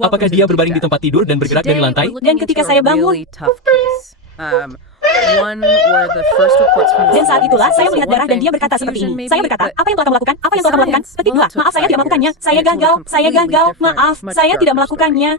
Apakah dia berbaring di tempat tidur dan bergerak dari lantai? Dan ketika saya bangun, dan saat itulah saya melihat darah dan dia berkata seperti ini. Saya berkata, apa yang telah kamu lakukan? Apa yang telah kamu lakukan? Petik 2, maaf saya tidak melakukannya. Saya gagal, maaf, saya tidak melakukannya.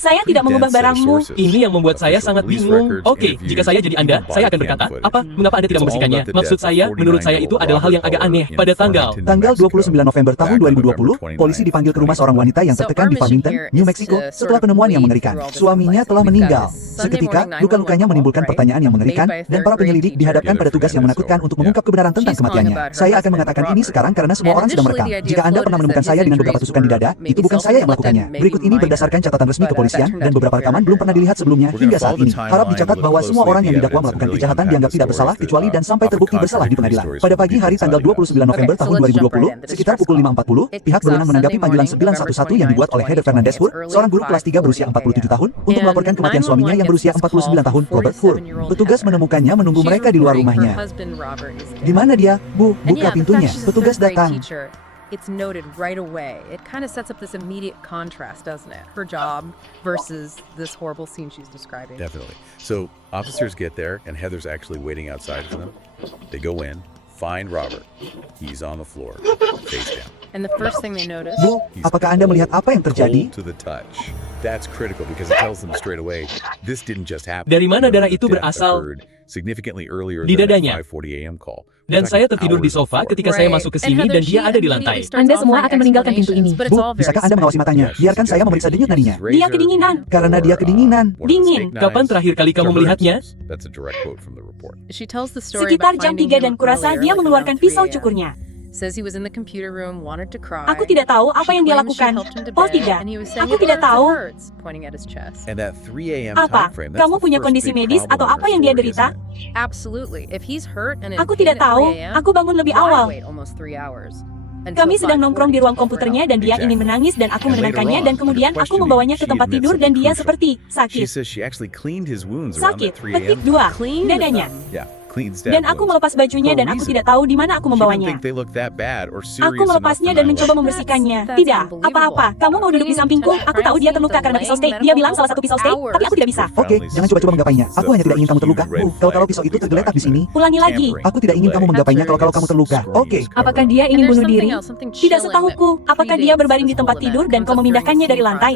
Saya tidak mengubah barangmu. Ini yang membuat saya sangat bingung. Oke, jika saya jadi Anda, saya akan berkata, apa? Mengapa Anda tidak membersihkannya? Maksud saya, menurut saya itu adalah hal yang agak aneh. Pada Tanggal 29 November tahun 2020, polisi dipanggil ke rumah seorang wanita yang tertekan di Farmington, New Mexico, setelah penemuan yang mengerikan. Suaminya telah meninggal. Seketika, luka-lukanya menimbulkan pertanyaan yang mengerikan, dan para penyelidik dihadapkan pada tugas yang menakutkan untuk mengungkap kebenaran tentang kematiannya. Saya akan mengatakan ini sekarang karena semua orang sedang merekam. Jika Anda pernah menemukan saya dengan beberapa tusukan di dada, itu bukan saya yang melakukannya. Berikut ini berdasarkan catatan resmi kepolisian, dan beberapa rekaman belum pernah dilihat sebelumnya hingga saat ini. Harap dicatat bahwa semua orang yang didakwa melakukan kejahatan dianggap tidak bersalah kecuali dan sampai terbukti bersalah di pengadilan. Pada pagi hari tanggal 29 November tahun 2020, sekitar pukul 5.40, pihak berwenang menanggapi panggilan 911 yang dibuat oleh Heather Fernandez Fur, seorang guru kelas 3 berusia 47 tahun, untuk melaporkan kematian suaminya yang berusia 49 tahun, Robert Fur. Petugas menemukannya menunggu mereka di luar rumahnya. Di mana dia? Bu, buka pintunya. Petugas datang. It's noted right away. It kind of sets up this immediate contrast, doesn't it? Her job versus this horrible scene she's describing. Definitely. So officers get there, and Heather's actually waiting outside for them. They go in, find Robert. He's on the floor, face down. And the first thing they notice. Bu, apakah Anda melihat apa yang terjadi? Cold to the touch. That's critical because it tells them straight away this didn't just happen. Dari mana darah itu berasal? Significantly earlier Di than dadanya. the 5:40 a.m. call. Dan saya tertidur di sofa ketika saya masuk ke sini dan dia ada di lantai. Anda semua akan meninggalkan pintu ini. Bu, bisakah Anda mengawasi matanya? Biarkan saya memeriksa denyut nadinya. Dia kedinginan. Karena dia kedinginan. Dingin. Kapan terakhir kali kamu melihatnya? That's a direct quote from the report. She tells the story Sekitar about jam finding 3 him dan kurasa earlier, dia like mengeluarkan around 3 pisau a.m. cukurnya. Says he was in the computer room, wanted to cry. Aku tidak tahu apa yang dia She claims she lakukan. helped him to Oh bed, tidak, and he was saying, aku "It tidak hurts, it tahu. hurts," pointing at his chest. And that 3 a.m. Apa? time frame, that's Kamu the punya first kondisi big medis problem atau in apa her yang dia story, derita? isn't it? Absolutely. If he's hurt and in Aku pain tidak at 3 tahu. a.m., Aku bangun lebih why awal. wait almost 3 hours? Kami sedang nongkrong di ruang komputernya dan dia ingin menangis dan aku menenangkannya dan kemudian aku membawanya ke tempat tidur dan dia seperti She sakit. says she actually cleaned his wounds around Sakit. that 3 Petik a.m. 2. Dadanya. Yeah, clean stab Dan aku wounds. melepas bajunya dan aku tidak tahu di mana aku She didn't membawanya. think they looked that bad or serious Aku melepasnya dan mencoba membersihkannya. Tidak, apa-apa. Kamu mau duduk di sampingku? Aku tahu dia terluka karena pisau steak. Dia bilang salah satu pisau steak, tapi aku tidak bisa. Oke, jangan coba-coba menggapainya. Aku hanya tidak ingin kamu terluka. Bu, kalau pisau itu tergeletak di sini, Ulangi lagi. aku tidak ingin kamu menggapainya kalau kamu terluka. Oke. Apakah dia ingin bunuh diri? Tidak setahuku. Apakah dia berbaring di tempat tidur dan kau memindahkannya dari lantai?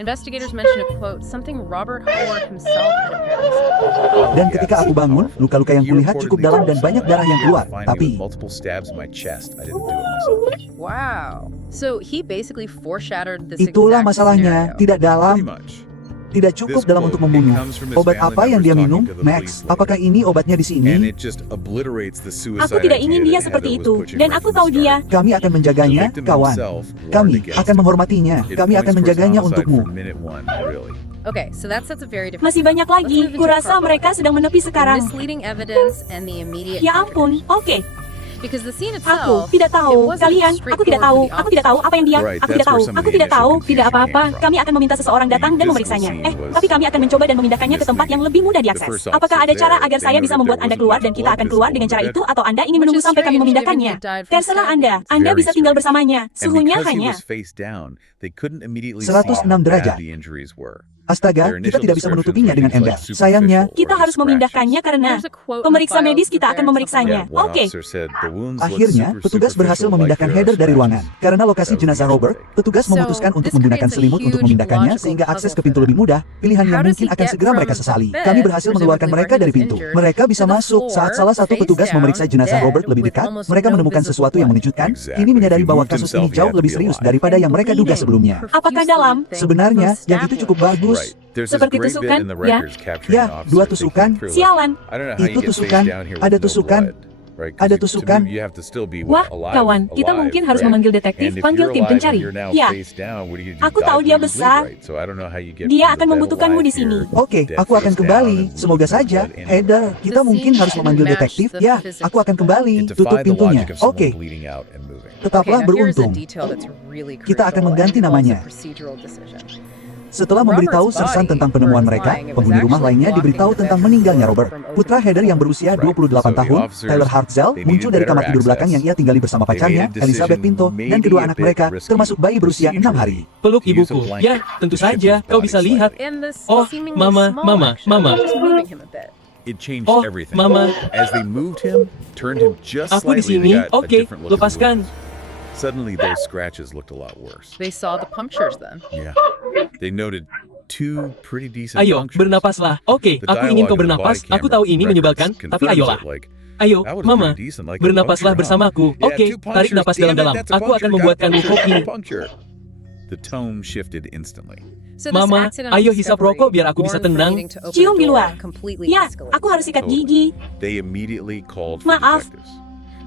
Investigators mention a quote, something Robert Howard himself had apparently. Dan ketika aku bangun, luka-luka yang kulihat cukup dalam dan banyak darah yang keluar. Tapi, multiple stabs in my chest. I didn't do it myself. Wow. So he basically foreshadowed this itulah exact masalahnya. scenario. Tidak dalam, Pretty much. tidak cukup dalam untuk membunuh. Obat apa yang dia minum? Max, apakah ini obatnya di And sini? it just obliterates the suicide Aku tidak ingin idea dia that seperti Heather itu. was pushing Dan right aku from tahu the dia. start. Kami akan menjaganya, The victim kawan. himself warned Kami against akan it. menghormatinya. It Kami points akan towards menjaganya homicide untukmu. from minute one, really. Okay, so that sets a very different. Masih banyak lagi. Let's move into Kurasa Carl. mereka sedang menepi sekarang. Misleading evidence and the immediate. Ya ampun, oke. Because the scene Aku itself, tidak tahu. it wasn't Kalian, aku tidak tahu. straightforward for the Aku tidak tahu apa yang dia. Right, Aku that's tidak tahu. where some of Aku the tidak initial tahu. confusion Tidak apa-apa. came from. Kami akan meminta seseorang datang dan The memeriksanya. physical scene was Tapi kami akan mencoba dan memindahkannya ke tempat yang lebih mudah The diakses. first Apakah ada officer cara there, agar they saya bisa noted membuat there Anda wasn't keluar much dan kita blood akan keluar visible dengan in cara the itu atau Anda ingin menunggu Which is sampai kami strange, memindahkannya? given he died from Terserah stabbing. Anda. Anda Very bisa tinggal strange. bersamanya. And Suhunya because he hanya. was face down, they couldn't immediately 106 see how derajat. bad the injuries were. Astaga, Their kita initial tidak bisa descriptions menutupinya were dengan things ember. like Sayangnya, superficial Kita or harus scratches. memindahkannya karena There's a quote in the pemeriksa files medis kita that akan bears memeriksanya. something One Oke. officer said the wounds looked Akhirnya, super petugas berhasil superficial memindahkan like Heather dari ruangan. scratches. Karena lokasi jenazah Robert, petugas memutuskan untuk menggunakan selimut untuk memindahkannya sehingga akses ke pintu lebih mudah. Pilihan yang mungkin akan segera mereka sesali. Kami berhasil mengeluarkan mereka dari pintu. Mereka bisa masuk saat salah satu petugas memeriksa jenazah Robert lebih dekat. Mereka menemukan sesuatu yang mengejutkan. Ini menyadari bahwa kasus ini jauh lebih serius daripada yang mereka duga sebelumnya. Apakah dalam? Sebenarnya, yang itu cukup bagus. Seperti tusukan, ya. Ya, 2 tusukan. Sialan. Itu tusukan. Ada tusukan. Ada tusukan. Wah, kawan, kita mungkin harus memanggil detektif, panggil tim pencari. Ya. Aku tahu dia besar. Dia akan membutuhkanmu di sini. Oke, aku akan kembali. Semoga saja. Heather, kita mungkin harus memanggil detektif. Ya, aku akan kembali. Tutup pintunya. Oke. Tetaplah beruntung. Kita akan mengganti namanya. Setelah memberitahu sersan tentang penemuan mereka, penghuni rumah lainnya diberitahu tentang meninggalnya Robert. Putra Heather yang berusia 28 tahun, Tyler Hartzell, muncul dari kamar tidur belakang yang ia tinggali bersama pacarnya, Elizabeth Pinto, dan kedua anak mereka, termasuk bayi berusia 6 hari. Peluk ibuku. Ya, tentu saja. Kau bisa lihat. Oh, mama. It changed Oh, everything. Mama. As they moved him, turned him just Aku di slightly, sini. they got a Oke, different look of lepaskan. wound. Suddenly, those scratches looked a lot worse. They saw the punctures then. Yeah. They noted 2 pretty decent Ayo, punctures. bernapaslah. Oke, The aku ingin kau dialogue in the bernapas. body Aku camera tahu ini records menyebalkan, tapi confirms ayolah. it, like, Ayo, that was Mama, pretty decent, like a bernapaslah puncture, huh? bersamaku. Yeah, Oke, 2 tarik punctures. napas Damn it, dalam-dalam. that's a Aku akan puncture. membuatkanmu Got a kopi. puncture. The tone shifted instantly. So this Mama, accidental ayo hisap discovery rokok biar aku bisa warned tenang. Freeting to open Cium the di door luar. completely Ya, escalated. aku harus sikat gigi. They immediately called for Maaf. detectives.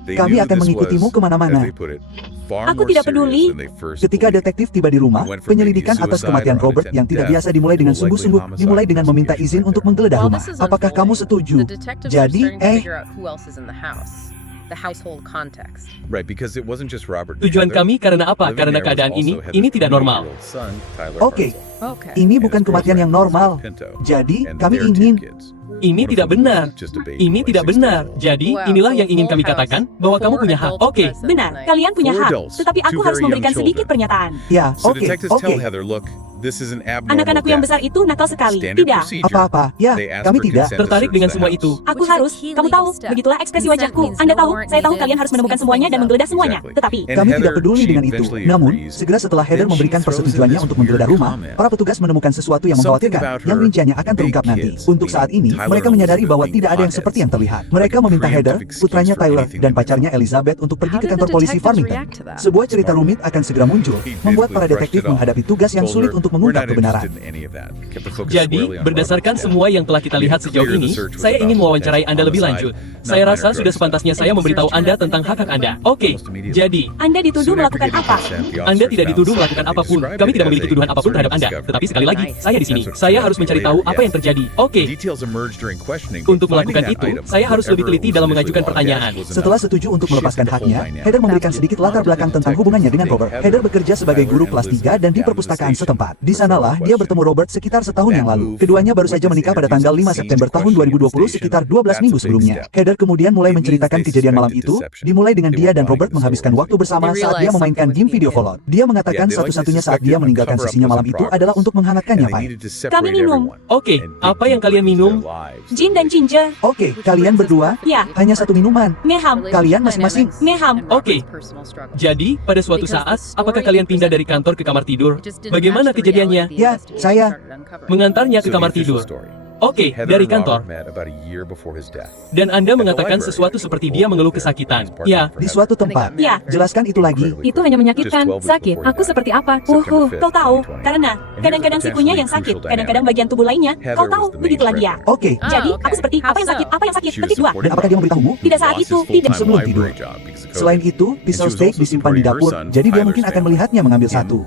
They Kami knew akan this mengikutimu was, kemana-mana. as they put it, far Aku more tidak serious peduli. than they first Ketika believed. detektif tiba di rumah, penyelidikan atas kematian Robert yang tidak biasa dimulai dengan sungguh-sungguh dimulai dengan meminta izin untuk menggeledah While rumah. this is Apakah kamu unfolding, setuju? the detectives are Jadi, starting to figure out who else is in the house. The household context. Right, because it wasn't just Robert. and Tujuan Heather. kami karena apa? Living Karena there was keadaan also ini Heather's tidak normal. 28-year-old son, Tyler Oke, Hartzell, Okay. ini and bukan his kematian yang girlfriend, normal. Pinto, Jadi, and kami their 2 ingin. kids. Ini One of tidak whom benar. was just a baby, Ini like tidak 6 benar. days old. Jadi, Wow, inilah so yang ingin full kami house, katakan bahwa kamu 4 punya hak. adults Oke, present Benar, tonight. kalian punya 4 hak. adults, Tetapi 2 aku harus very young memberikan sedikit children. pernyataan. Ya, So oke, detectives oke. tell Heather, look, this is an abnormal Anak-anakku yang death. besar itu nakal sekali. Standard Tidak. procedure. Apa-apa? Ya, They asked kami for tidak. consent to tertarik search dengan the semua house. itu. Aku Which is a harus, key kamu legal tahu, step. begitulah ekspresi Consent wajahku. means Anda no tahu, warrant saya tahu needed kalian and harus menemukan speeds semuanya things dan up. menggeledah semuanya. Exactly. Tetapi, And Kami Heather, tidak peduli she dengan itu. eventually Namun, agrees. segera setelah Heather Then she memberikan throws in persetujuannya this untuk menggeledah weird rumah, comment. para petugas menemukan sesuatu yang Something mengkhawatirkan, about yang her rinciannya akan big terungkap nanti. kids Untuk saat ini, being mereka Tyler menyadari and bahwa Elizabeth tidak ada yang being seperti yang terlihat. potheads, Mereka like a meminta Heather, preemptive putranya excuse for Tyler, anything dan they pacarnya do. Elizabeth untuk pergi How ke did the kantor polisi detectives Farmington. react to that? Sebuah cerita rumit akan segera muncul, He membuat para briefly brushed detektif it off. menghadapi tugas yang Told sulit her, untuk "We're mengungkap not kebenaran. interested in any of that." Kept the focus Jadi, squarely on berdasarkan Robert's semua death. yang telah kita lihat sejauh Clear the ini, search was saya about ingin mewawancarai potential Anda lebih homicide, lanjut. not Saya minor rasa sudah drug sepantasnya stuff. saya memberitahu Anda tentang hak-hak Anda. Oke, jadi, Anda dituduh Soon after melakukan getting apa? consent, the Anda officers tidak found dituduh something melakukan they apapun. described Kami it tidak as memiliki a tuduhan apapun terhadap Anda. discerning Tetapi sekali lagi, discovery. saya di sini. That's what Saya turned harus out to be mencari later, tahu apa yes. yang terjadi. Oke, Details emerged during questioning, but untuk finding melakukan that itu, item, saya harus lebih whatever teliti was dalam initially mengajukan logged pertanyaan. as, was Setelah enough setuju untuk to shift melepaskan the whole haknya, dynamic. Heather memberikan sedikit latar belakang tentang hubungannya dengan Robert. Heather bekerja sebagai guru kelas 3 dan di perpustakaan setempat. Di sanalah dia bertemu Robert sekitar setahun yang lalu. Keduanya baru saja menikah pada tanggal 5 September tahun 2020 sekitar 12 minggu sebelumnya. Heather kemudian mulai menceritakan kejadian malam itu, dimulai dengan dia dan Robert menghabiskan waktu bersama saat dia memainkan game video call. Dia mengatakan satu-satunya saat dia meninggalkan sisinya malam itu adalah untuk menghangatkannya pai. Kami minum. Oke, apa yang kalian minum? Gin dan ginger. Oke, kalian berdua Ya, hanya satu minuman. meham. Kalian masing-masing. Meham. Oke. Jadi, pada suatu saat, apakah kalian pindah dari kantor ke kamar tidur? Bagaimana kejadiannya? Ya, saya Mengantarnya ke kamar tidur. Oke, dari kantor. Dan Anda mengatakan sesuatu seperti dia mengeluh kesakitan. Ya, Di suatu tempat. Ya. Jelaskan itu lagi. Itu hanya menyakitkan, sakit. Aku seperti apa? Kau tahu, karena kadang-kadang sikunya yang sakit, kadang-kadang bagian tubuh lainnya. Kau tahu, begitulah dia. Oke, Jadi, aku seperti apa yang sakit? Apa yang sakit? Ketik 2. dan apakah dia memberitahumu? Tidak saat itu, tidak. Sebelum tidur. Selain itu, pisau steak disimpan di dapur, jadi dia mungkin akan melihatnya mengambil satu.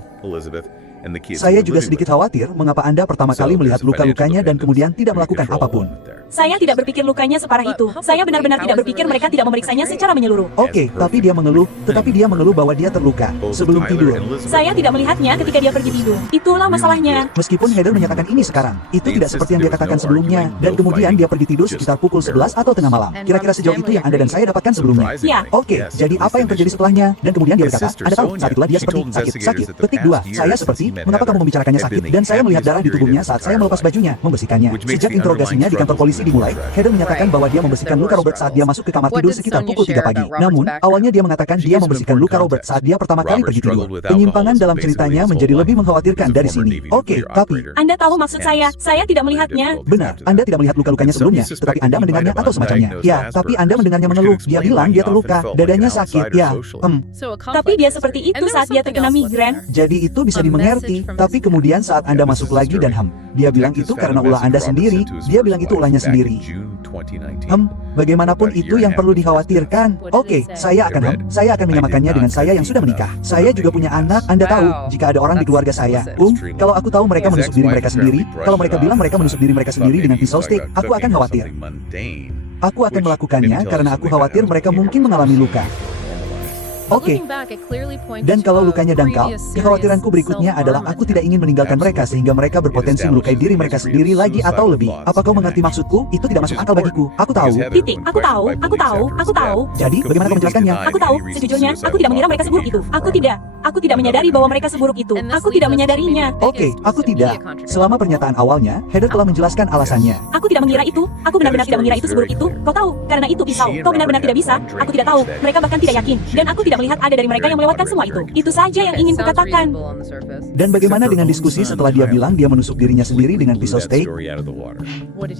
Saya juga sedikit khawatir mengapa Anda pertama kali melihat luka-lukanya dan kemudian tidak melakukan apapun. Saya tidak berpikir lukanya separah itu. Saya benar-benar tidak berpikir mereka tidak memeriksanya secara menyeluruh. Oke, tapi dia mengeluh bahwa dia terluka sebelum tidur. Saya tidak melihatnya ketika dia pergi tidur. Itulah masalahnya. Meskipun Heather menyatakan ini sekarang, itu tidak seperti yang dia katakan sebelumnya, dan kemudian dia pergi tidur sekitar pukul 11 atau tengah malam. Kira-kira sejauh itu yang Anda dan saya dapatkan sebelumnya. Ya. Oke, jadi apa yang terjadi setelahnya? Dan kemudian dia berkata, Anda tahu, saat itulah dia seperti sakit. Petik 2, saya seperti, mengapa kamu membicarakannya sakit? Dan saya melihat darah di tubuhnya saat saya melepas bajunya, membersihkannya. Sejak interogasinya di kantor polisi dimulai, Heather menyatakan bahwa dia membersihkan luka Robert saat dia masuk ke kamar tidur sekitar pukul 3 pagi. Namun, awalnya dia mengatakan dia membersihkan luka Robert saat dia pertama kali pergi tidur. Penyimpangan dalam ceritanya menjadi lebih mengkhawatirkan dari sini. Oke, tapi Anda tahu maksud saya tidak melihatnya. benar, Anda tidak melihat luka-lukanya sebelumnya, tetapi Anda mendengarnya atau semacamnya. Ya, tapi Anda mendengarnya mengeluh. Dia bilang dia terluka, dadanya sakit. Ya, Tapi dia seperti itu saat dia terkena migren. jadi itu bisa dimengerti. Tapi kemudian saat Anda masuk lagi dan dia bilang itu karena ulah Anda sendiri. Dia bilang itu ulahnya sendiri. Bagaimanapun itu yang perlu dikhawatirkan. Oke, saya akan menyamakannya dengan saya yang sudah menikah. Saya juga punya anak. Anda tahu, jika ada orang di keluarga saya, kalau aku tahu mereka menusuk diri mereka sendiri, kalau mereka bilang mereka menusuk diri mereka sendiri dengan pisau steak, aku akan khawatir. Aku akan melakukannya karena aku khawatir mereka mungkin mengalami luka. Oke. Dan kalau lukanya dangkal, kekhawatiranku berikutnya adalah aku tidak ingin meninggalkan mereka sehingga mereka berpotensi melukai diri mereka sendiri lagi atau lebih. Apa kau mengerti maksudku? Itu tidak masuk akal bagiku. Aku tahu. Titik. Aku tahu. Jadi, bagaimana kau menjelaskannya? Aku tahu, sejujurnya, aku tidak mengira mereka seburuk itu. Aku tidak menyadari bahwa mereka seburuk itu. Aku tidak menyadarinya. Oke, aku tidak. Selama pernyataan awalnya, Heather telah menjelaskan alasannya. Aku tidak mengira itu. Aku benar-benar tidak mengira itu seburuk itu. Kau tahu, karena itu pisau. Kau benar-benar tidak bisa. Aku tidak tahu. Mereka bahkan tidak yakin. Dan aku tidak melihat ada dari mereka yang melewatkan semua itu. Itu saja yang ingin kukatakan. Dan bagaimana dengan diskusi setelah dia bilang dia menusuk dirinya sendiri dengan pisau steak?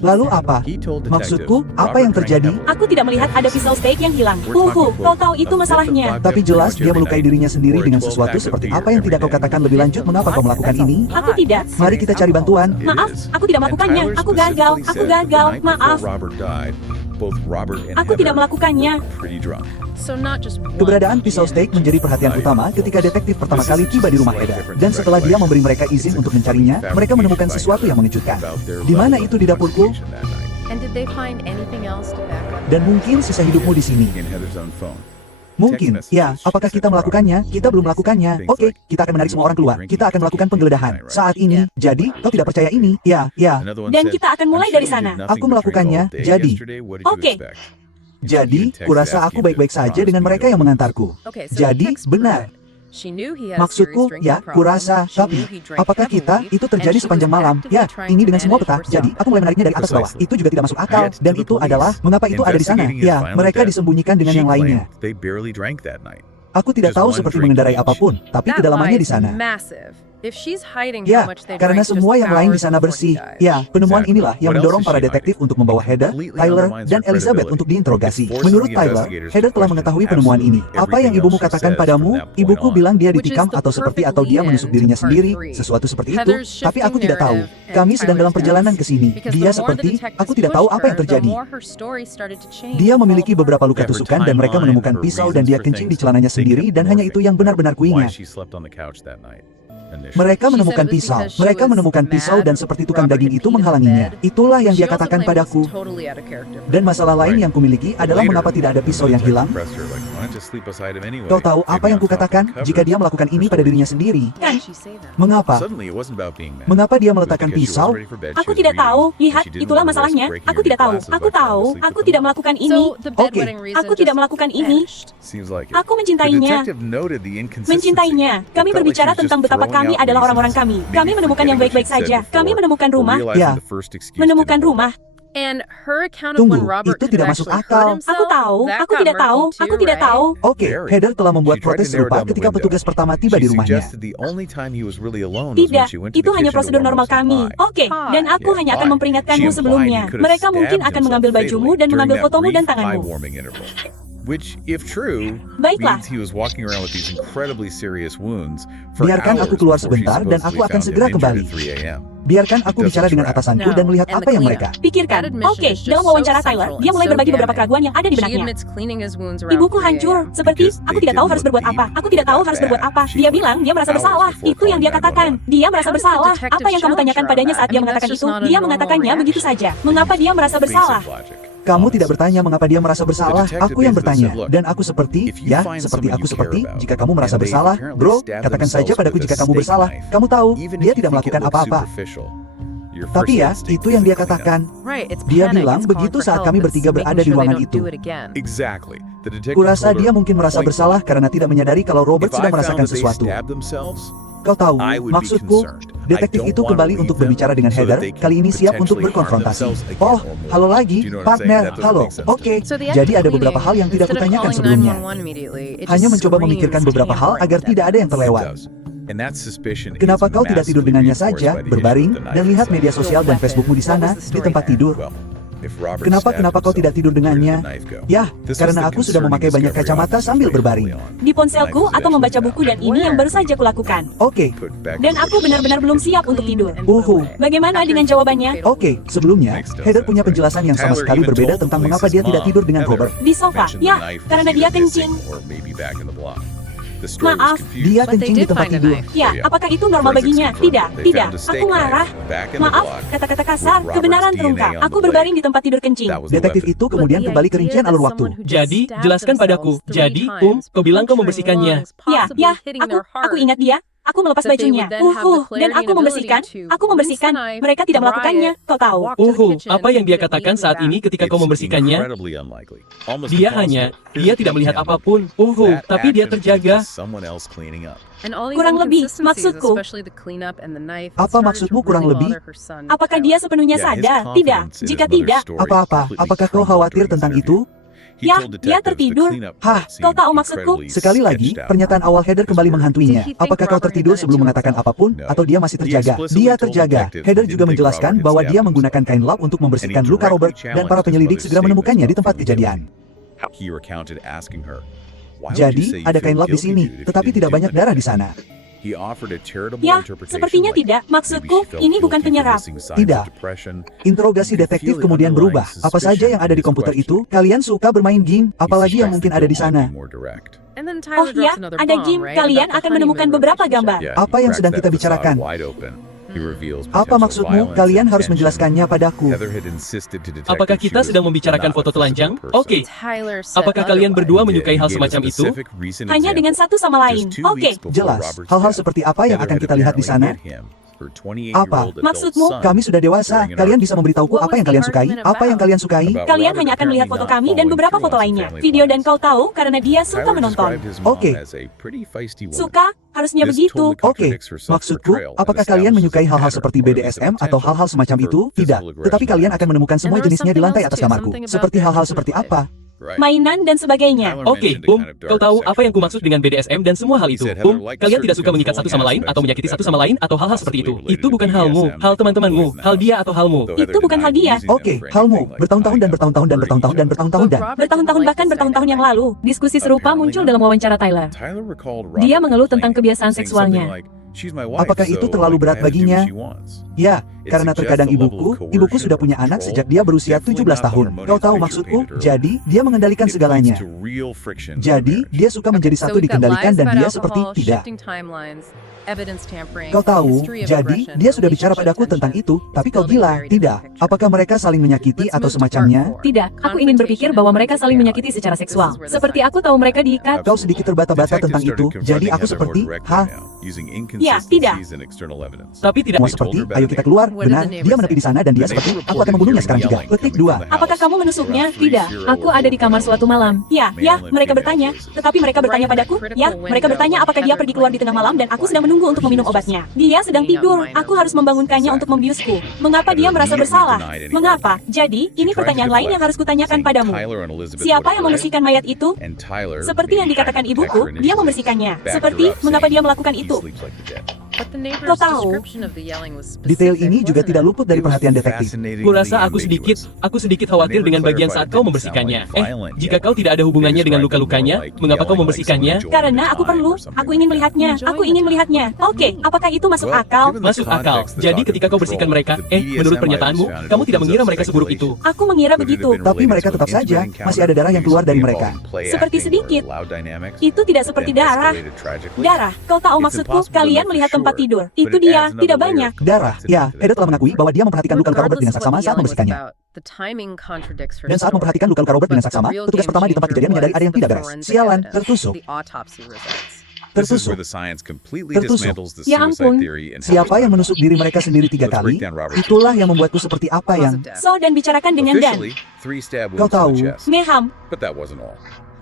Lalu apa? Maksudku, apa yang terjadi? Aku tidak melihat ada pisau steak yang hilang. Kau tahu itu masalahnya. Tapi jelas dia melukai dirinya sendiri dengan sesuatu seperti apa yang tidak kau katakan lebih lanjut. Mengapa kau melakukan ini? Aku tidak. Mari kita cari bantuan. Maaf, aku tidak melakukannya. Aku gagal. Maaf. Aku tidak melakukannya. Keberadaan pisau steak menjadi perhatian utama ketika detektif pertama kali tiba di rumah Heather. Dan setelah dia memberi mereka izin untuk mencarinya, mereka menemukan sesuatu yang mengejutkan. Di mana itu di dapurku? Dan mungkin sisa hidupmu di sini. Mungkin, ya. Apakah kita melakukannya? Kita belum melakukannya. Oke, kita akan menarik semua orang keluar. Kita akan melakukan penggeledahan. Saat ini, jadi, kau tidak percaya ini? Ya. Dan kita akan mulai dari sana. Aku melakukannya, jadi. Oke. Jadi, kurasa aku baik-baik saja dengan mereka yang mengantarku. Jadi, benar. Maksudku, ya, kurasa, tapi apakah kita, itu terjadi sepanjang malam? Ya, ini dengan semua peta, jadi aku mulai menariknya dari atas bawah. Itu juga tidak masuk akal, dan itu adalah, mengapa itu ada di sana? Ya, mereka disembunyikan dengan yang lainnya. Aku tidak tahu seperti mengendarai apapun, tapi kedalamannya di sana. Ya, karena semua yang lain di sana bersih. Ya, penemuan inilah yang mendorong para detektif untuk membawa Heather, Tyler, dan Elizabeth untuk diinterogasi. Menurut Tyler, Heather telah mengetahui penemuan ini. Apa yang ibumu katakan padamu? Ibuku bilang dia ditikam atau dia menusuk dirinya sendiri, sesuatu seperti itu. Tapi aku tidak tahu. Kami sedang dalam perjalanan ke sini. Dia seperti, aku tidak tahu apa yang terjadi. Dia memiliki beberapa luka tusukan dan mereka menemukan pisau dan dia kencing di celananya sendiri dan hanya itu yang benar-benar kuingat. Mereka menemukan pisau dan seperti tukang daging itu menghalanginya. Itulah yang dia katakan padaku. Dan masalah lain yang kumiliki adalah mengapa tidak ada pisau yang hilang. Kau tahu apa yang kukatakan? Jika dia melakukan ini pada dirinya sendiri. Mengapa? Mengapa dia meletakkan pisau? Aku tidak tahu. Lihat, itulah masalahnya. Aku tidak tahu. Aku tidak melakukan ini. Oke. Aku tidak melakukan ini. Aku mencintainya. Kami berbicara tentang betapa kami adalah orang-orang kami. Kami menemukan yang baik-baik saja. Kami menemukan rumah. Ya. Menemukan rumah. Tunggu, itu tidak masuk akal. Aku tidak tahu. Oke, Heather telah membuat protes serupa ketika petugas pertama tiba di rumahnya. Tidak, itu hanya prosedur normal kami. Oke, dan aku hanya akan memperingatkanmu sebelumnya. Mereka mungkin akan mengambil bajumu dan mengambil fotomu dan tanganmu. Baiklah. Biarkan aku keluar sebentar dan aku akan segera kembali. Biarkan aku bicara dengan atasanku dan melihat apa yang mereka. Pikirkan. Oke, dalam wawancara Tyler, dia mulai berbagi beberapa keraguan yang ada di benaknya. Ibuku hancur, seperti, aku tidak tahu harus berbuat apa. Dia bilang dia merasa bersalah. Itu yang dia katakan. Dia merasa bersalah. Apa yang kamu tanyakan padanya saat dia mengatakan itu? Dia mengatakannya begitu saja. Mengapa dia merasa bersalah? Kamu tidak bertanya mengapa dia merasa bersalah, aku yang bertanya. Dan aku seperti, jika kamu merasa bersalah, bro, katakan saja padaku jika kamu bersalah. Kamu tahu, dia tidak melakukan apa-apa. Tapi ya, itu yang dia katakan. Dia bilang begitu saat kami bertiga berada di ruangan itu. Kurasa dia mungkin merasa bersalah karena tidak menyadari kalau Robert sedang merasakan sesuatu. Kau tahu, maksudku, detektif itu kembali untuk berbicara dengan Heather, kali ini siap untuk berkonfrontasi. Oh, halo lagi, partner, halo, oke. Jadi ada beberapa hal yang tidak kutanyakan sebelumnya. Hanya mencoba memikirkan beberapa hal agar tidak ada yang terlewat. Kenapa kau tidak tidur dengannya saja, berbaring, dan lihat media sosial dan Facebookmu di sana, di tempat tidur? Kenapa kau tidak tidur dengannya? Ya, karena aku sudah memakai banyak kacamata sambil berbaring. Di ponselku atau membaca buku dan ini yang baru saja kulakukan. Oke. Dan aku benar-benar belum siap untuk tidur. Bagaimana dengan jawabannya? Oke, sebelumnya, Heather punya penjelasan yang sama sekali berbeda tentang mengapa dia tidak tidur dengan Robert. Di sofa, ya, karena dia kencing. Maaf. Dia kencing di tempat tidur. Ya, apakah itu normal baginya? Tidak, tidak. Aku marah. Maaf, kata-kata kasar, kebenaran terungkap. Aku berbaring di tempat tidur kencing. Detektif itu kemudian kembali ke rincian alur waktu. Jadi, jelaskan padaku. Jadi, kau bilang kau membersihkannya. Ya, aku ingat dia. Aku melepas bajunya. Dan aku membersihkan. Mereka tidak melakukannya. Kau tahu. Apa yang dia katakan saat ini ketika kau membersihkannya? Dia tidak melihat apapun. Tapi dia terjaga. Kurang lebih, maksudku. Apa maksudmu kurang lebih? Apakah dia sepenuhnya sadar? Tidak. Jika tidak, Apa-apa? Apakah kau khawatir tentang itu? ya, dia tertidur. Hah? Kau tahu maksudku? Sekali lagi, pernyataan awal Heather kembali menghantuinya. Apakah kau tertidur sebelum mengatakan apapun, atau dia masih terjaga? Dia terjaga. Heather juga menjelaskan bahwa dia menggunakan kain lap untuk membersihkan luka Robert, dan para penyelidik segera menemukannya di tempat kejadian. Jadi, ada kain lap di sini, tetapi tidak banyak darah di sana. Ya, sepertinya tidak. Maksudku, ini bukan penyerap. Tidak. Interogasi detektif kemudian berubah. Apa saja yang ada di komputer itu? Kalian suka bermain game? Apalagi yang mungkin ada di sana? Oh ya, ada game. Kalian akan menemukan beberapa gambar. Apa yang sedang kita bicarakan? Apa maksudmu? Kalian harus menjelaskannya padaku. Apakah kita sedang membicarakan foto telanjang? Oke. Apakah kalian berdua menyukai hal semacam itu? Hanya dengan satu sama lain. Oke. Jelas. Hal-hal seperti apa yang akan kita lihat di sana? Apa? Maksudmu? Kami sudah dewasa. Kalian bisa memberitahuku apa yang kalian sukai? Apa yang kalian sukai? Kalian hanya akan melihat foto kami dan beberapa foto lainnya. Video dan kau tahu karena dia suka menonton. Oke. Suka? Harusnya begitu. Oke, maksudku, apakah kalian menyukai hal-hal seperti BDSM atau hal-hal semacam itu? Tidak. Tetapi kalian akan menemukan semua jenisnya di lantai atas kamarku. Seperti hal-hal seperti apa? Mainan dan sebagainya. Oke, kau tahu apa yang kumaksud dengan BDSM dan semua hal itu. Kalian tidak suka mengikat satu sama lain atau menyakiti satu sama lain atau hal-hal seperti itu. Itu bukan halmu, hal teman-temanmu, hal dia atau halmu. Itu bukan hal dia. Oke, halmu. Bertahun-tahun dan bertahun-tahun dan bertahun-tahun dan bertahun-tahun dan... Bertahun-tahun bahkan bertahun-tahun yang lalu. Diskusi serupa muncul dalam wawancara Tyler. Dia mengeluh tentang kebiasaan seksualnya. Apakah itu terlalu berat baginya? Ya, karena terkadang ibuku sudah punya anak sejak dia berusia 17 tahun. Kau tahu maksudku? Jadi, dia mengendalikan segalanya. Jadi, dia suka menjadi satu dikendalikan dan dia seperti tidak. Kau tahu, jadi dia sudah bicara padaku tentang itu, tapi kau gila, tidak. Apakah mereka saling menyakiti atau semacamnya? Tidak, aku ingin berpikir bahwa mereka saling menyakiti secara seksual. Seperti aku tahu mereka diikat. Kau sedikit terbata-bata tentang itu, jadi aku seperti, ya, tidak. Tapi tidak Mau seperti, ayo kita keluar, benar, dia menepi di sana dan dia seperti, aku akan membunuhnya sekarang juga. Petik 2. Apakah kamu menusuknya? Tidak, aku ada di kamar suatu malam. Ya, mereka bertanya. Tetapi mereka bertanya padaku, mereka bertanya apakah dia pergi keluar di tengah malam dan aku sedang menunggu untuk meminum obatnya. Dia sedang tidur, aku harus membangunkannya untuk membiusku. Mengapa dia merasa bersalah? Mengapa? Jadi, ini pertanyaan lain yang harus kutanyakan padamu. Siapa yang membersihkan mayat itu? Seperti yang dikatakan ibuku, dia membersihkannya. Seperti, mengapa dia melakukan itu? Kau tahu, detail ini juga tidak luput dari perhatian detektif. Kurasa aku sedikit khawatir dengan bagian saat kau membersihkannya. Jika kau tidak ada hubungannya dengan luka-lukanya, mengapa kau membersihkannya? Karena aku perlu, aku ingin melihatnya. Oke, apakah itu masuk akal? Masuk akal. Jadi ketika kau bersihkan mereka, menurut pernyataanmu, kamu tidak mengira mereka seburuk itu. Aku mengira begitu. Tapi mereka tetap saja, masih ada darah yang keluar dari mereka. Seperti sedikit. Itu tidak seperti darah. Darah, kau tahu maksudku, kalian melihat tempat tidur. Itu dia, tidak banyak. Darah, ya, Heather telah mengakui bahwa dia memperhatikan luka-luka Robert dengan saksama saat membersihkannya. Dan saat memperhatikan luka-luka Robert dengan saksama, petugas pertama di tempat kejadian menyadari ada yang tidak beres. Sialan, tertusuk. Ya ampun. Siapa yang menusuk diri mereka sendiri 3 kali? Itulah yang membuatku seperti apa yang... Dan bicarakan dengan Dan. Kau tahu, Meham.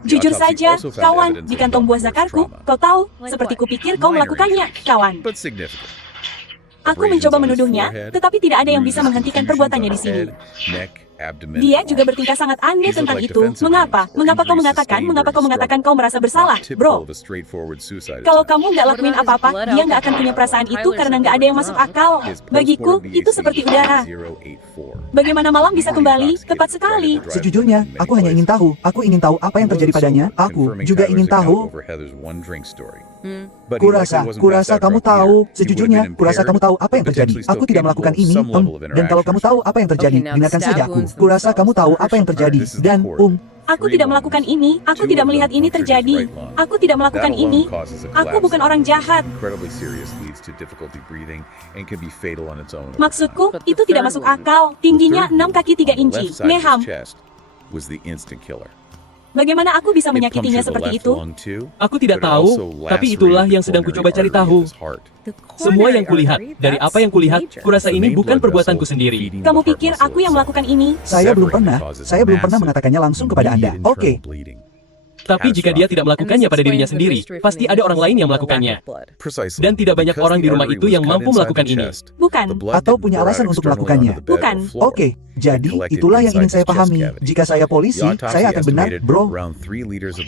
Jujur saja, kawan, di kantong buah zakarku, kau tahu, seperti kupikir kau melakukannya, kawan. Aku mencoba menuduhnya, tetapi tidak ada yang bisa menghentikan perbuatannya di sini. Dia juga bertingkah sangat aneh tentang itu. Mengapa? Mengapa kau mengatakan kau merasa bersalah, bro? Kalau kamu nggak lakuin apa-apa, dia nggak akan punya perasaan itu karena nggak ada yang masuk akal. Bagiku, itu seperti udara. Bagaimana malam bisa kembali? Tepat sekali. Sejujurnya, aku hanya ingin tahu. Aku ingin tahu apa yang terjadi padanya. Aku juga ingin tahu. Kurasa kamu tahu. Sejujurnya, kurasa kamu tahu apa yang terjadi. Aku tidak melakukan ini, Dan kalau kamu tahu apa yang terjadi, dengarkan saja aku. Kurasa kamu tahu apa yang terjadi. Dan, Aku tidak melakukan ini. Aku tidak melihat ini terjadi. Aku tidak melakukan ini. Aku bukan orang jahat. Maksudku, itu tidak masuk akal. Tingginya 6 kaki 3 inci. Meham, bagaimana aku bisa menyakitinya seperti itu? Aku tidak tahu, tapi itulah yang sedang kucoba cari tahu. Semua yang kulihat, dari apa yang kulihat, kurasa ini bukan perbuatanku sendiri. Kamu pikir aku yang melakukan ini? Saya belum pernah mengatakannya langsung kepada Anda. Oke. Tapi jika dia tidak melakukannya pada dirinya sendiri, pasti ada orang lain yang melakukannya. Dan tidak banyak orang di rumah itu yang mampu melakukan ini. Bukan. Atau punya alasan untuk melakukannya. Bukan. Oke, jadi itulah yang ingin saya pahami. Jika saya polisi, saya akan benar, bro.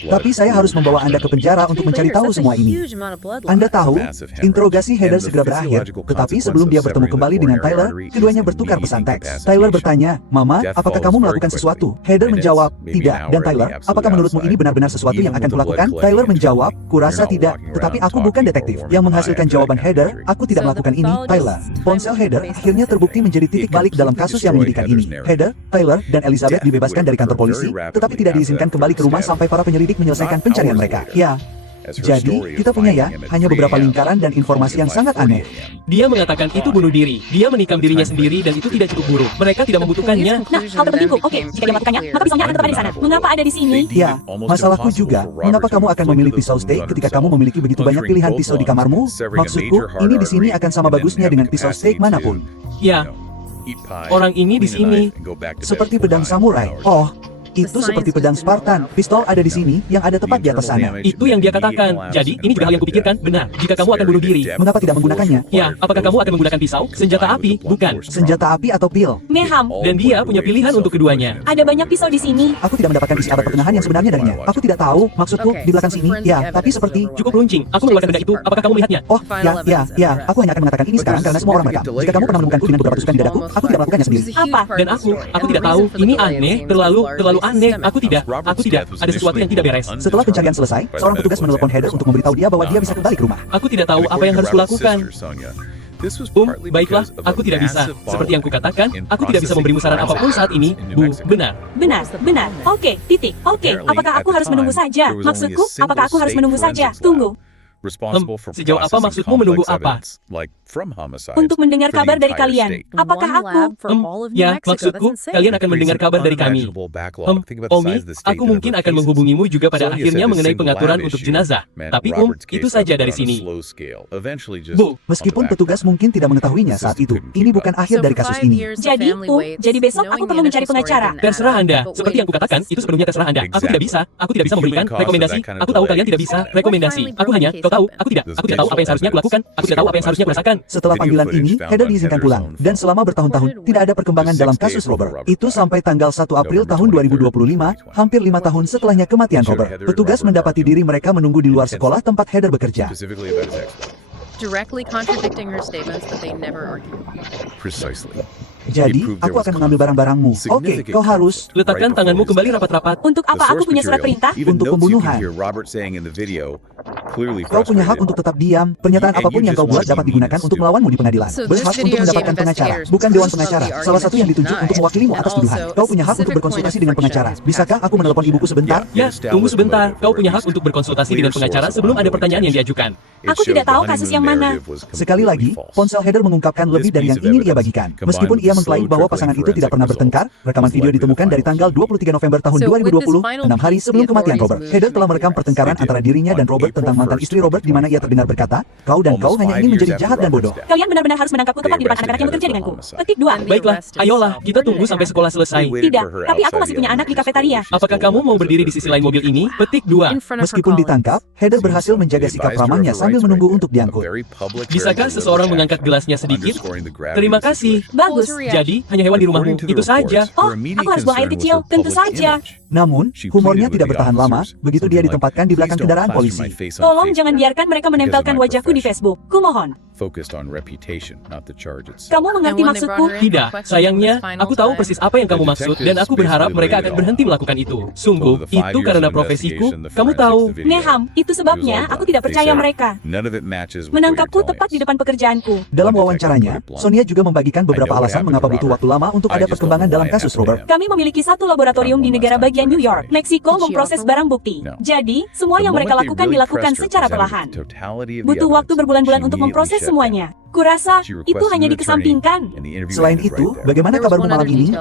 Tapi saya harus membawa Anda ke penjara untuk mencari tahu semua ini. Anda tahu, interogasi Heather segera berakhir, tetapi sebelum dia bertemu kembali dengan Tyler, keduanya bertukar pesan teks. Tyler bertanya, "Mama, apakah kamu melakukan sesuatu?" Heather menjawab, "Tidak." Dan Tyler, "Apakah menurutmu ini benar-benar sesuatu yang akan kulakukan?" Tyler menjawab, "Kurasa tidak, tetapi aku bukan detektif." Yang menghasilkan jawaban Heather, "Aku tidak melakukan ini, Tyler." Ponsel Heather akhirnya terbukti menjadi titik balik dalam kasus yang menyedihkan ini. Heather, Tyler, dan Elizabeth dibebaskan dari kantor polisi, tetapi tidak diizinkan kembali ke rumah sampai para penyelidik menyelesaikan pencarian mereka. Ya. Jadi, kita punya ya, hanya beberapa lingkaran dan informasi yang sangat aneh. Dia mengatakan itu bunuh diri. Dia menikam dirinya sendiri dan itu tidak cukup buruk. Mereka tidak membutuhkannya. Nah, hal terpentingku, oke, jika dia melakukannya, maka pisaunya akan tetap ada di sana. Mengapa ada di sini? Ya, masalahku juga, mengapa kamu akan memilih pisau steak ketika kamu memiliki begitu banyak pilihan pisau di kamarmu? Maksudku, ini di sini akan sama bagusnya dengan pisau steak manapun. Ya, orang ini di sini. Seperti pedang samurai. Oh, itu seperti pedang Spartan. Pistol ada di sini, yang ada tepat di atas sana. Itu yang dia katakan. Jadi, ini juga hal yang kupikirkan. Benar, jika kamu akan bunuh diri. Mengapa tidak menggunakannya? Ya, apakah kamu akan menggunakan pisau, senjata api? Bukan. Senjata api atau pil? Meham, Dan dia punya pilihan untuk keduanya. ada banyak pisau di sini. Aku tidak mendapatkan isi abad pertengahan yang sebenarnya darinya. Aku tidak tahu, maksudku, di belakang sini. Ya, tapi seperti... Cukup runcing. Aku mengeluarkan benda itu. Apakah kamu melihatnya? Oh, ya. Aku hanya akan mengatakan ini sekarang karena semua orang merekam. Jika kamu pernah menemukanku dengan beberapa tusukan di dadaku, aku tidak melakukannya sendiri. Apa? Dan aku tidak tahu. Ini aneh, terlalu aneh. Aku tidak. Ada sesuatu yang tidak beres. Setelah pencarian selesai, seorang petugas menelepon Heather untuk memberitahu dia bahwa dia bisa kembali ke rumah. Aku tidak tahu apa yang harus kulakukan. Baiklah, aku tidak bisa. Seperti yang kukatakan, aku tidak bisa memberimu saran apapun saat ini, Bu. Benar. Benar. Oke, titik. Oke, apakah aku harus menunggu saja? Maksudku, apakah aku harus menunggu saja? Tunggu. Sejauh apa maksudmu menunggu apa? Untuk mendengar kabar dari kalian. Apakah aku? Ya, maksudku, kalian akan mendengar kabar dari kami. Omi, aku mungkin akan menghubungimu juga pada akhirnya mengenai pengaturan untuk jenazah. Tapi itu saja dari sini. Bu, Meskipun petugas mungkin tidak mengetahuinya saat itu, ini bukan akhir dari kasus ini. Jadi besok aku perlu mencari pengacara. Terserah Anda. Seperti yang kukatakan, itu sepenuhnya terserah Anda. Aku tidak bisa memberikan rekomendasi. Aku tahu kalian tidak bisa rekomendasi. Aku hanya, kau tahu, aku tidak tahu apa yang seharusnya kulakukan. Aku tidak tahu apa yang seharusnya kurasakan. Setelah panggilan ini, Heather diizinkan pulang. Dan selama bertahun-tahun, tidak ada perkembangan dalam kasus Robert. Itu sampai tanggal 1 April tahun 2025, hampir 5 tahun setelahnya kematian Robert. Petugas mendapati diri mereka menunggu di luar sekolah tempat Heather bekerja. Directly contradicting her statements that they never argued. Jadi, aku akan mengambil barang-barangmu. Oke, kau harus letakkan tanganmu kembali rapat-rapat. Untuk apa aku punya surat perintah? Untuk pembunuhan. Kau punya hak untuk tetap diam. Pernyataan apapun yang kau buat dapat digunakan untuk melawanmu di pengadilan. Berhak untuk mendapatkan pengacara, bukan dewan pengacara. Salah satu yang ditunjuk untuk mewakilimu atas tuduhan. Kau punya hak untuk berkonsultasi dengan pengacara. Bisakah aku menelepon ibuku sebentar? Ya, tunggu sebentar. Kau punya hak untuk berkonsultasi dengan pengacara sebelum ada pertanyaan yang diajukan. Aku tidak tahu kasus yang mana. Sekali lagi, ponsel Heather mengungkapkan lebih dari yang ingin ia bagikan. Meskipun ia mengklaim bahwa pasangan itu tidak pernah bertengkar, rekaman video ditemukan dari tanggal 23 November tahun 2020, 6 hari sebelum kematian Robert. Heather telah merekam pertengkaran antara dirinya dan Robert tentang mantan istri Robert di mana ia terdengar berkata, kau hanya ingin menjadi jahat dan bodoh. Kalian benar-benar harus menangkapku tepat di depan anak-anak yang bekerja denganku. Petik 2. Baiklah, ayolah, kita tunggu sampai sekolah selesai. Tidak, tapi aku masih punya anak di kafetaria. Apakah kamu mau berdiri di sisi lain mobil ini? Petik 2. Meskipun ditangkap, Heather berhasil menjaga sikap ramahnya sambil menunggu untuk diangkut. Bisakah seseorang mengangkat gelasnya sedikit? Terima kasih. Bagus. Jadi, hanya hewan di rumahmu. Itu saja. Oh, aku harus buang air kecil. Tentu saja. Namun, humornya tidak bertahan lama, begitu dia ditempatkan di belakang kendaraan polisi. Tolong jangan biarkan mereka menempelkan wajahku di Facebook. Kumohon. focused on reputation, not the charge itself. Kamu mengerti maksudku? Tidak, sayangnya, aku tahu persis apa yang kamu maksud dan aku berharap mereka akan berhenti melakukan itu. Sungguh, itu karena profesiku, kamu tahu. Ngeham, itu sebabnya aku tidak percaya mereka. Menangkapku tepat di depan pekerjaanku. Dalam wawancaranya, Sonia juga membagikan beberapa alasan mengapa butuh waktu lama untuk ada perkembangan dalam kasus Robert. Kami memiliki satu laboratorium di negara bagian New York, Meksiko memproses barang bukti. Jadi, semua yang mereka lakukan dilakukan secara perlahan. Butuh waktu berbulan-bulan untuk memproses semuanya. Kurasa itu hanya dikesampingkan. Selain itu, bagaimana kabarmu malam ini?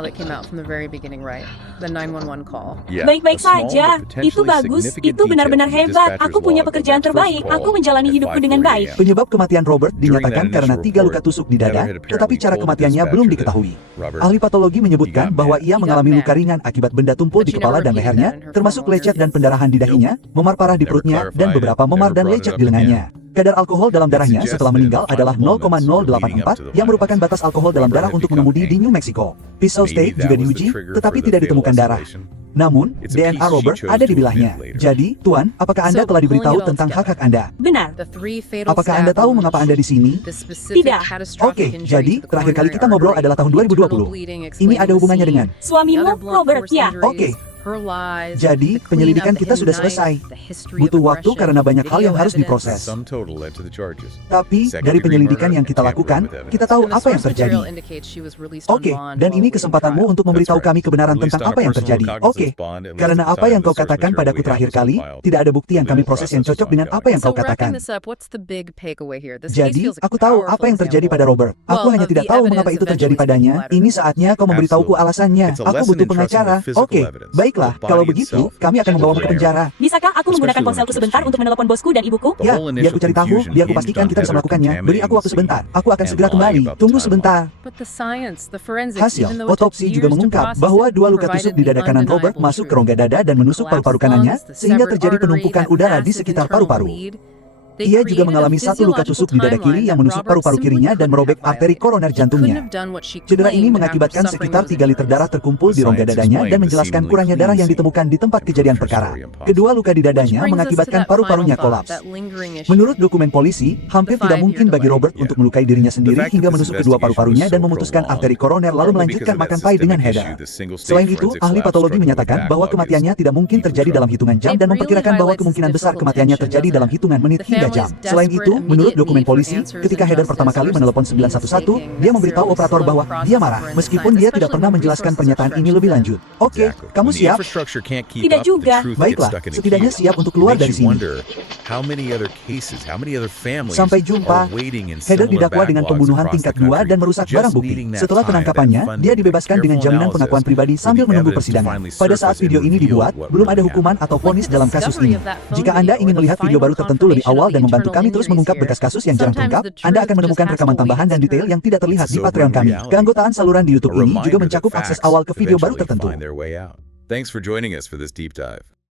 Baik-baik saja. Itu bagus. Itu benar-benar hebat. Aku punya pekerjaan terbaik. Aku menjalani hidupku dengan baik. Penyebab kematian Robert dinyatakan karena 3 luka tusuk di dada, tetapi cara kematiannya belum diketahui. Ahli patologi menyebutkan bahwa ia mengalami luka ringan akibat benda tumpul di kepala dan lehernya, termasuk lecet dan pendarahan di dahinya, memar parah di perutnya, dan beberapa memar dan lecet di lengannya. Kadar alkohol dalam darahnya setelah meninggal adalah 0,084 yang merupakan batas alkohol dalam darah untuk mengemudi di New Mexico. Pisau steak juga diuji, tetapi tidak ditemukan darah. Namun, DNA Robert ada di bilahnya. Jadi, Tuan, apakah Anda telah diberitahu tentang hak-hak Anda? Benar. Apakah Anda tahu mengapa Anda di sini? Tidak. Oke, jadi terakhir kali kita ngobrol adalah tahun 2020. Ini ada hubungannya dengan Suamimu, Robert, ya. Oke. Jadi, penyelidikan kita sudah selesai. Butuh waktu karena banyak hal yang harus diproses. Tapi, dari penyelidikan yang kita lakukan, kita tahu apa yang terjadi. Oke, dan ini kesempatanmu untuk memberitahu kami kebenaran tentang apa yang terjadi. Oke, karena apa yang kau katakan padaku terakhir kali, tidak ada bukti yang kami proses yang cocok dengan apa yang kau katakan. Jadi, aku tahu apa yang terjadi pada Robert. Aku hanya tidak tahu mengapa itu terjadi padanya. Ini saatnya kau memberitahuku alasannya. Aku butuh pengacara. Oke, baiklah. Kalau begitu, kami akan membawamu ke penjara. Bisakah aku menggunakan ponselku sebentar untuk menelepon bosku dan ibuku? Ya, biar ku cari tahu, biar ku pastikan kita bisa melakukannya. Beri aku waktu sebentar. Aku akan segera kembali. Tunggu sebentar. Hasil otopsi juga mengungkap bahwa 2 luka tusuk di dada kanan Robert masuk ke rongga dada dan menusuk paru-paru kanannya, sehingga terjadi penumpukan udara di sekitar paru-paru. Ia juga mengalami 1 luka tusuk di dada kiri yang menusuk paru-paru kirinya dan merobek arteri koroner jantungnya. Cedera ini mengakibatkan sekitar 3 liter darah terkumpul di rongga dadanya dan menjelaskan kurangnya darah yang ditemukan di tempat kejadian perkara. Kedua luka di dadanya mengakibatkan paru-parunya kolaps. Menurut dokumen polisi, hampir tidak mungkin bagi Robert untuk melukai dirinya sendiri hingga menusuk kedua paru-parunya dan memutuskan arteri koroner lalu melanjutkan makan pai dengan Heather. Selain itu, ahli patologi menyatakan bahwa kematiannya tidak mungkin terjadi dalam hitungan jam dan memperkirakan bahwa kemungkinan besar kematiannya terjadi dalam hitungan menit hingga jam. Selain itu, menurut dokumen polisi, ketika Heather pertama kali menelepon 911, dia memberitahu operator bahwa dia marah, meskipun dia tidak pernah menjelaskan pernyataan ini lebih lanjut. Oke, kamu siap? Tidak juga. Baiklah, setidaknya siap untuk keluar dari sini. Sampai jumpa. Heather didakwa dengan pembunuhan tingkat 2 dan merusak barang bukti. Setelah penangkapannya, dia dibebaskan dengan jaminan pengakuan pribadi sambil menunggu persidangan. Pada saat video ini dibuat, belum ada hukuman atau vonis dalam kasus ini. Jika Anda ingin melihat video baru tertentu lebih awal dan membantu kami terus mengungkap berkas kasus yang jarang terungkap, Anda akan menemukan rekaman tambahan dan detail yang tidak terlihat di Patreon kami. Keanggotaan saluran di YouTube ini juga mencakup akses awal ke video baru tertentu. Thanks for joining us for this deep dive.